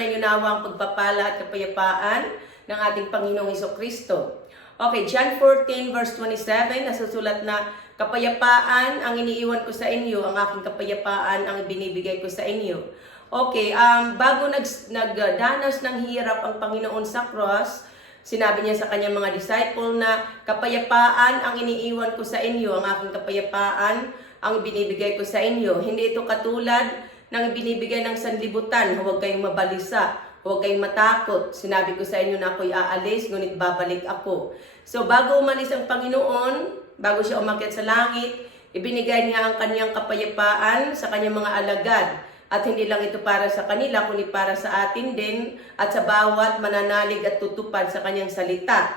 sumainyo nawa ang pagpapala at kapayapaan ng ating Panginoong Hesukristo. Okay, John 14 verse 27, nasusulat na, kapayapaan ang iniiwan ko sa inyo, ang aking kapayapaan ang ibinibigay ko sa inyo. Okay, bago nagdanas ng hirap ang Panginoon sa cross, sinabi niya sa kanyang mga disciple na kapayapaan ang iniiwan ko sa inyo, ang aking kapayapaan ang ibinibigay ko sa inyo. Hindi ito katulad ng ibinibigay ng sanlibutan. Huwag kayong mabalisa, huwag kayong matakot. Sinabi ko sa inyo na ako'y aalis, ngunit babalik ako. So bago umalis ang Panginoon, bago siya umakyat sa langit, ibinigay niya ang kanyang kapayapaan sa kanyang mga alagad. At hindi lang ito para sa kanila, kundi para sa atin din at sa bawat mananalig at tutupad sa kanyang salita.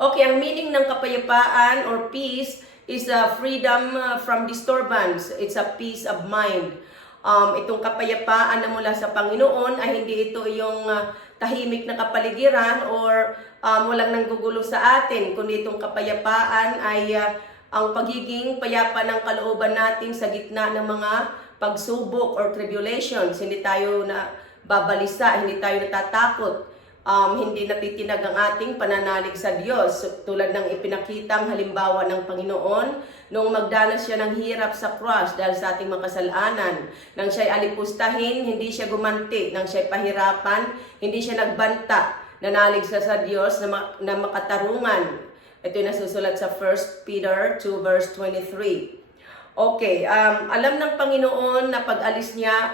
Okay, ang meaning ng kapayapaan or peace is a freedom from disturbance. It's a peace of mind. Itong kapayapaan na mula sa Panginoon ay hindi ito yung tahimik na kapaligiran or walang nanggugulo sa atin, kundi itong kapayapaan ay ang pagiging payapa ng kalooban natin sa gitna ng mga pagsubok or tribulations. Hindi tayo na babalisa, hindi tayo natatakot, hindi natitinag ang ating pananalig sa Diyos. Tulad ng ipinakitang halimbawa ng Panginoon noong magdanas siya ng hirap sa cross dahil sa ating makasalanan. Nang siya'y alipustahin, hindi siya gumanti. Nang siya'y pahirapan, hindi siya nagbanta. Nanalig siya sa Diyos na makatarungan. Ito yung nasusulat sa 1 Peter 2 verse 23. Okay, alam ng Panginoon na pag-alis niya,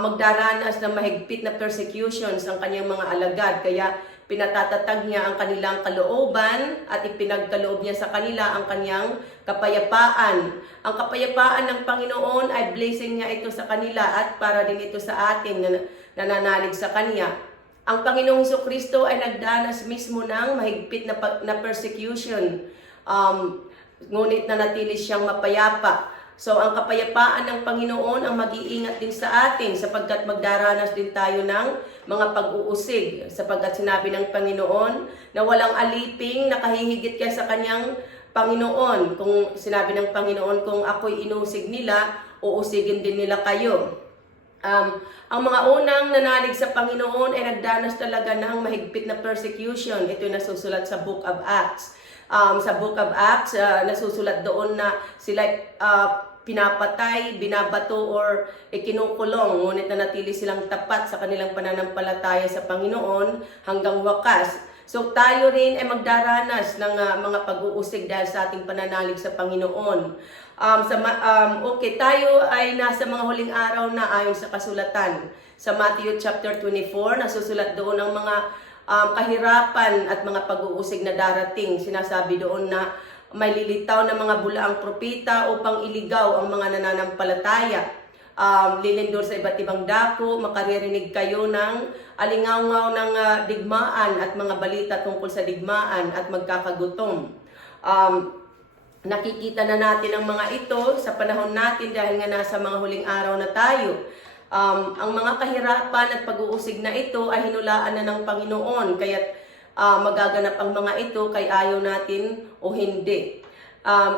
magdaranas ng mahigpit na persecutions ang kanyang mga alagad. Kaya pinatatatag niya ang kanilang kalooban at ipinagkaloob niya sa kanila ang kanyang kapayapaan. Ang kapayapaan ng Panginoon ay blessing niya ito sa kanila at para din ito sa atin na nananalig sa Kanya. Ang Panginoong Hesukristo ay nagdanas mismo ng mahigpit na persecution. Ngunit nanatili siyang mapayapa. So, ang kapayapaan ng Panginoon ang mag-iingat din sa atin sapagkat magdaranas din tayo ng mga pag-uusig. Sapagkat sinabi ng Panginoon na walang aliping nakahihigit kaya sa kanyang Panginoon. Kung sinabi ng Panginoon, kung ako'y inusig nila, uusigin din nila kayo. Ang mga unang nanalig sa Panginoon ay nagdanas talaga ng mahigpit na persecution. Ito yung nasusulat sa Book of Acts. Sa Book of Acts, nasusulat doon na sila pinapatay, binabato, or ikinukulong. Ngunit nanatili silang tapat sa kanilang pananampalataya sa Panginoon hanggang wakas. So tayo rin ay magdaranas ng mga pag-uusig dahil sa ating pananalig sa Panginoon. Okay, tayo ay nasa mga huling araw na ayon sa kasulatan. Sa Matthew chapter 24, nasusulat doon ang mga kahirapan at mga pag-uusig na darating. Sinasabi doon na may lilitaw na mga bulaang propeta upang iligaw ang mga nananampalataya. Lilindor sa iba't ibang dako, makaririnig kayo ng alingaw-ngaw ng digmaan at mga balita tungkol sa digmaan at magkakagutom. Nakikita na natin ang mga ito sa panahon natin dahil nga nasa mga huling araw na tayo. Ang mga kahirapan at pag-uusig na ito ay hinulaan na ng Panginoon, kaya't magaganap ang mga ito kay ayaw natin o hindi.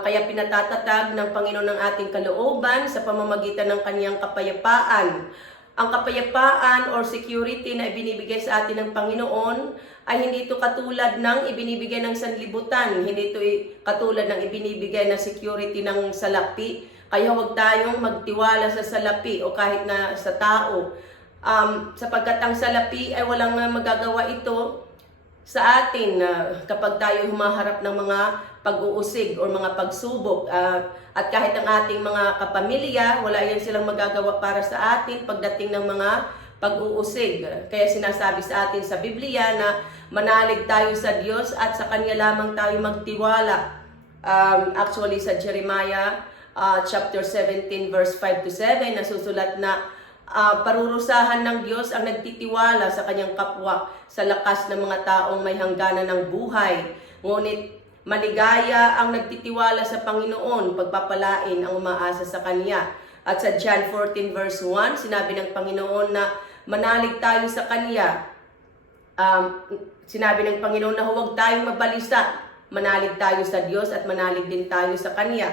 Kaya pinatatatag ng Panginoon ng ating kalooban sa pamamagitan ng kanyang kapayapaan. Ang kapayapaan or security na ibinibigay sa atin ng Panginoon ay hindi ito katulad ng ibinibigay ng sanlibutan. Hindi ito katulad ng ibinibigay na security ng salapi. Kaya huwag tayong magtiwala sa salapi o kahit na sa tao. Sapagkat ang salapi ay walang magagawa ito sa atin kapag tayo humaharap ng mga pag-uusig o mga pagsubok. At kahit ang ating mga kapamilya, wala yan silang magagawa para sa atin pagdating ng mga pag-uusig. Kaya sinasabi sa atin sa Biblia na manalig tayo sa Diyos at sa Kanya lamang tayo magtiwala. Actually sa Jeremiah chapter 17 verse 5 to 7, nasusulat na parurusahan ng Diyos ang nagtitiwala sa kanyang kapwa sa lakas ng mga taong may hangganan ng buhay. Ngunit maligaya ang nagtitiwala sa Panginoon, pagpapalain ang umaasa sa Kanya. At sa John 14 verse 1, sinabi ng Panginoon na manalig tayo sa Kanya. Sinabi ng Panginoon na huwag tayong mabalisa, manalig tayo sa Diyos at manalig din tayo sa Kanya.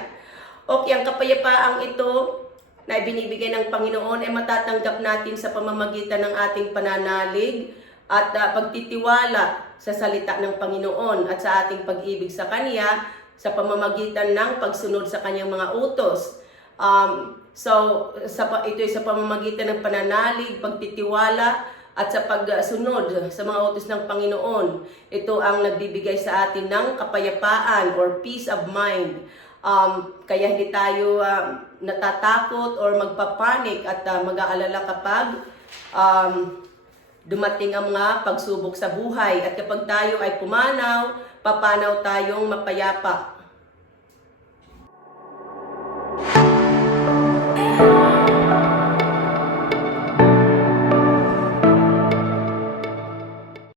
Okay, ang kapayapaang ito na ibinibigay ng Panginoon ay matatanggap natin sa pamamagitan ng ating pananalig at pagtitiwala sa salita ng Panginoon at sa ating pag-ibig sa Kanya sa pamamagitan ng pagsunod sa Kanyang mga utos. Ito ay sa pamamagitan ng pananalig, pagtitiwala at sa pagsunod sa mga utos ng Panginoon. Ito ang nagbibigay sa atin ng kapayapaan or peace of mind. Kaya hindi tayo natatakot or magpapanik at mag-aalala kapag dumating ang mga pagsubok sa buhay. At kapag tayo ay pumanaw, papanaw tayong mapayapa.